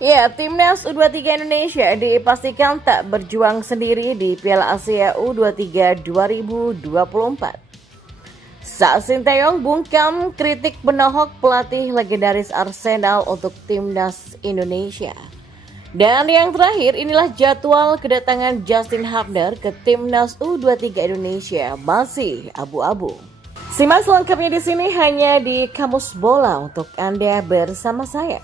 Ya, Timnas U23 Indonesia dipastikan tak berjuang sendiri di Piala Asia U23 2024. Saat Sinteyong bungkam kritik menohok pelatih legendaris Arsenal untuk Timnas Indonesia. Dan yang terakhir, inilah jadwal kedatangan Justin Hubner ke Timnas U23 Indonesia masih abu-abu. Simak selengkapnya di sini hanya di Kamus Bola untuk Anda bersama saya.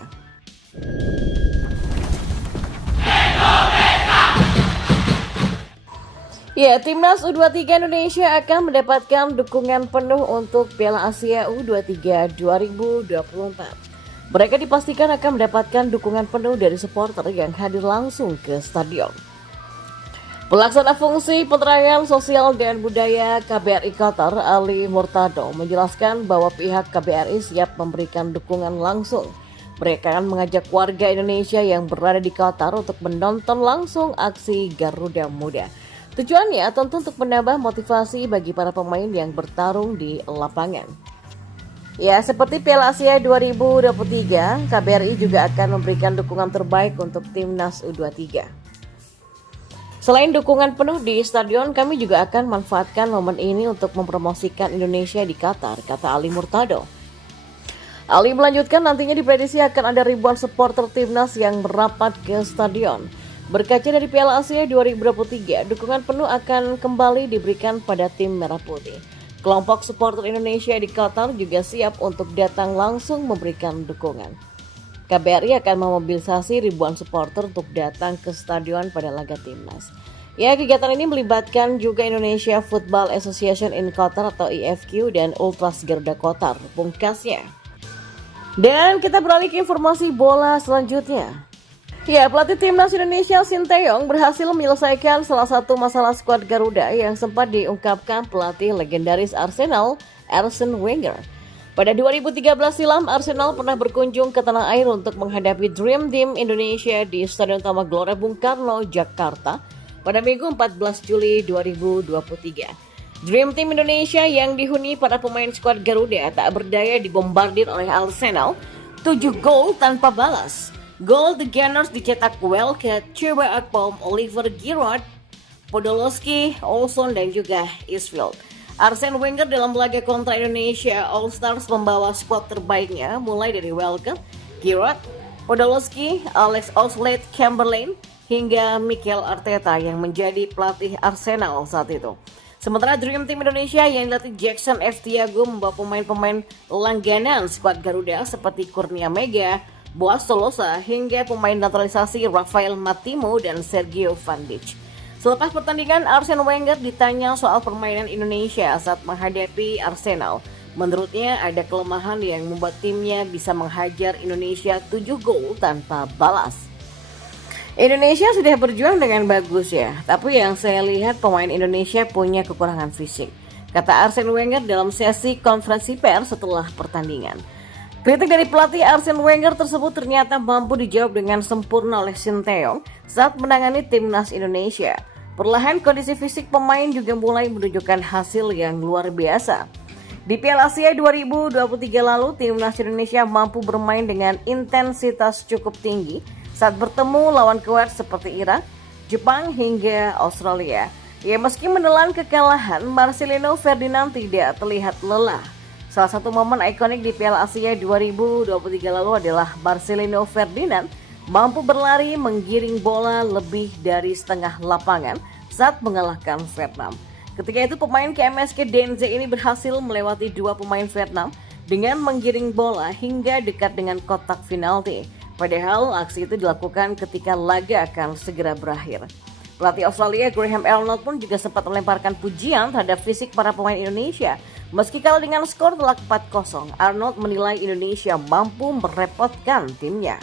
Ya, Timnas U23 Indonesia akan mendapatkan dukungan penuh untuk Piala Asia U23 2024. Mereka dipastikan akan mendapatkan dukungan penuh dari supporter yang hadir langsung ke stadion. Pelaksana fungsi penerangan sosial dan budaya KBRI Qatar, Ali Murtado, menjelaskan bahwa pihak KBRI siap memberikan dukungan langsung. Mereka akan mengajak warga Indonesia yang berada di Qatar untuk menonton langsung aksi Garuda Muda. Tujuannya tentu untuk menambah motivasi bagi para pemain yang bertarung di lapangan. Ya, seperti Piala Asia 2023, KBRI juga akan memberikan dukungan terbaik untuk Timnas U23. Selain dukungan penuh di stadion, kami juga akan manfaatkan momen ini untuk mempromosikan Indonesia di Qatar, kata Ali Murtado. Ali melanjutkan nantinya diprediksi akan ada ribuan supporter Timnas yang merapat ke stadion. Berkaca dari Piala Asia 2023, dukungan penuh akan kembali diberikan pada tim Merah Putih. Kelompok supporter Indonesia di Qatar juga siap untuk datang langsung memberikan dukungan. KBRI akan memobilisasi ribuan supporter untuk datang ke stadion pada laga Timnas. Ya, kegiatan ini melibatkan juga Indonesia Football Association in Qatar atau IFQ dan Ultras Garuda Qatar, pungkasnya. Dan kita beralih ke informasi bola selanjutnya. Ya, pelatih Timnas Indonesia Sinteyong berhasil menyelesaikan salah satu masalah skuad Garuda yang sempat diungkapkan pelatih legendaris Arsenal, Arsene Wenger. Pada 2013 silam, Arsenal pernah berkunjung ke tanah air untuk menghadapi Dream Team Indonesia di Stadion Utama Gelora Bung Karno, Jakarta pada Minggu 14 Juli 2023. Dream Team Indonesia yang dihuni para pemain skuad Garuda tak berdaya dibombardir oleh Arsenal 7 gol tanpa balas. Gol The Gunners dicetak Welke, Chuba Akpom, Oliver Giroud, Podolski, Olson dan juga Isfield. Arsene Wenger dalam laga kontra Indonesia All Stars membawa skuad terbaiknya mulai dari Welke, Giroud, Podolski, Alex Oxlade-Chamberlain hingga Mikel Arteta yang menjadi pelatih Arsenal saat itu. Sementara Dream Team Indonesia yang dilatih Jackson F. Tiago membawa pemain-pemain langganan skuad Garuda seperti Kurnia Mega, Boas Tolosa hingga pemain naturalisasi Rafael Matimo dan Sergio Van Dijk. Selepas pertandingan, Arsene Wenger ditanya soal permainan Indonesia saat menghadapi Arsenal. Menurutnya ada kelemahan yang membuat timnya bisa menghajar Indonesia 7 gol tanpa balas. Indonesia sudah berjuang dengan bagus ya, tapi yang saya lihat pemain Indonesia punya kekurangan fisik, kata Arsene Wenger dalam sesi konferensi pers setelah pertandingan. Kritik dari pelatih Arsene Wenger tersebut ternyata mampu dijawab dengan sempurna oleh Sinteyong saat menangani Timnas Indonesia. Perlahan kondisi fisik pemain juga mulai menunjukkan hasil yang luar biasa. Di Piala Asia 2023 lalu, Timnas Indonesia mampu bermain dengan intensitas cukup tinggi saat bertemu lawan kuat seperti Irak, Jepang hingga Australia. Ya, meski menelan kekalahan, Marcelino Ferdinand tidak terlihat lelah. Salah satu momen ikonik di Piala Asia 2023 lalu adalah Marcelino Ferdinand mampu berlari menggiring bola lebih dari setengah lapangan saat mengalahkan Vietnam. Ketika itu pemain KMSK Denze ini berhasil melewati dua pemain Vietnam dengan menggiring bola hingga dekat dengan kotak penalti. Padahal aksi itu dilakukan ketika laga akan segera berakhir. Pelatih Australia Graham Arnold pun juga sempat melemparkan pujian terhadap fisik para pemain Indonesia. Meski kalah dengan skor telak 4-0, Arnold menilai Indonesia mampu merepotkan timnya.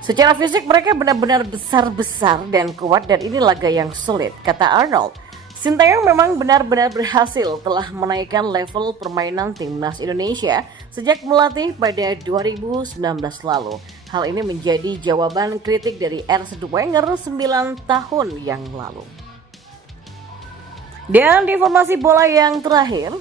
Secara fisik mereka benar-benar besar-besar dan kuat dan ini laga yang sulit, kata Arnold. Sinteyong memang benar-benar berhasil telah menaikkan level permainan Timnas Indonesia sejak melatih pada 2019 lalu. Hal ini menjadi jawaban kritik dari Arsene Wenger 9 tahun yang lalu. Dan di informasi bola yang terakhir,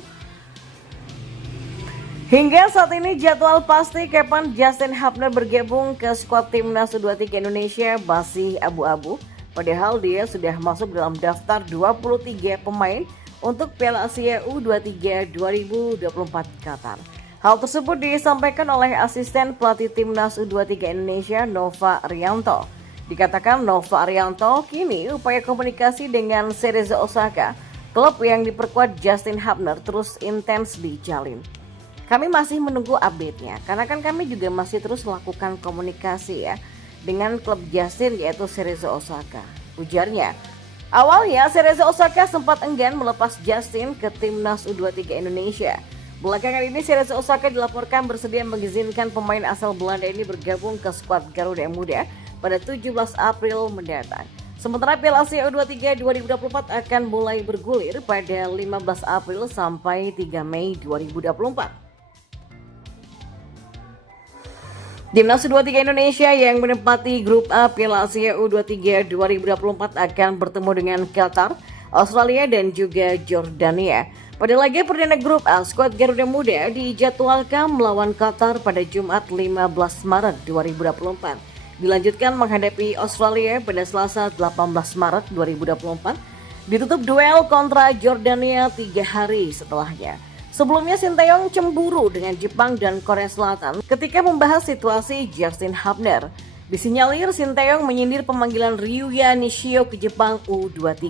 Hingga saat ini jadwal pasti kapan Justin Hubner bergabung ke skuad timnas U23 Indonesia masih abu-abu. Padahal dia sudah masuk dalam daftar 23 pemain untuk Piala Asia U23 2024 Qatar. Hal tersebut disampaikan oleh asisten pelatih timnas U23 Indonesia Nova Arianto. Dikatakan Nova Arianto kini upaya komunikasi dengan Cerezo Osaka, klub yang diperkuat Justin Hubner, terus intens dijalin. Kami masih menunggu update-nya, karena kan kami juga masih terus melakukan komunikasi ya dengan klub Justin yaitu Cerezo Osaka, ujarnya. Awalnya Cerezo Osaka sempat enggan melepas Justin ke timnas U23 Indonesia. Belakangan ini Cerezo Osaka dilaporkan bersedia mengizinkan pemain asal Belanda ini bergabung ke skuad Garuda Muda pada 17 April mendatang. Sementara Piala Asia U23 2024 akan mulai bergulir pada 15 April sampai 3 Mei 2024. Timnas U23 Indonesia yang menempati grup A Piala Asia U23 2024 akan bertemu dengan Qatar, Australia dan juga Jordania. Pada laga perdana grup A, skuad Garuda Muda dijadwalkan melawan Qatar pada Jumat 15 Maret 2024. Dilanjutkan menghadapi Australia pada Selasa 18 Maret 2024. Ditutup duel kontra Jordania 3 hari setelahnya. Sebelumnya Sinteyong cemburu dengan Jepang dan Korea Selatan ketika membahas situasi Justin Hubner. Disinyalir Sinteyong menyindir pemanggilan Ryuya Nishio ke Jepang U23.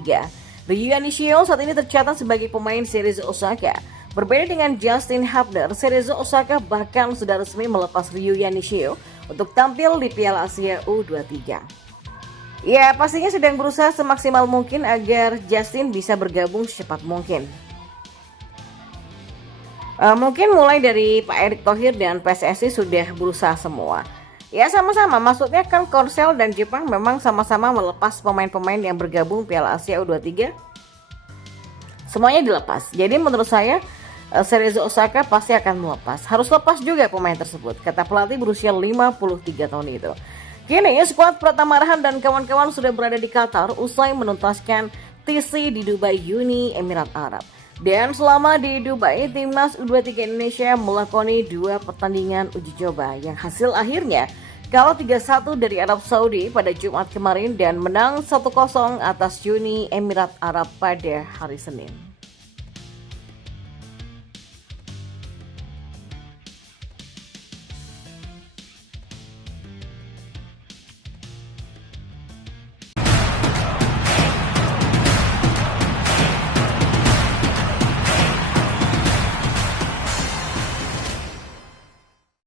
Ryuya Nishio saat ini tercatat sebagai pemain Cerezo Osaka. Berbeda dengan Justin Hubner, Cerezo Osaka bahkan sudah resmi melepas Ryuya Nishio untuk tampil di Piala Asia U23. Ya, pastinya sedang berusaha semaksimal mungkin agar Justin bisa bergabung secepat mungkin. Mungkin mulai dari Pak Erick Thohir dan PSSI sudah berusaha semua. Ya sama-sama, maksudnya kan Korsel dan Jepang memang sama-sama melepas pemain-pemain yang bergabung Piala Asia U23. Semuanya dilepas. Jadi menurut saya Cerezo Osaka pasti akan melepas. Harus lepas juga pemain tersebut, kata pelatih berusia 53 tahun itu. Kini skuad Pratama Arhan dan kawan-kawan sudah berada di Qatar usai menuntaskan TC di Dubai Uni Emirat Arab. Dan selama di Dubai, timnas U23 Indonesia melakoni 2 pertandingan uji coba yang hasil akhirnya kalah 3-1 dari Arab Saudi pada Jumat kemarin dan menang 1-0 atas Uni Emirat Arab pada hari Senin.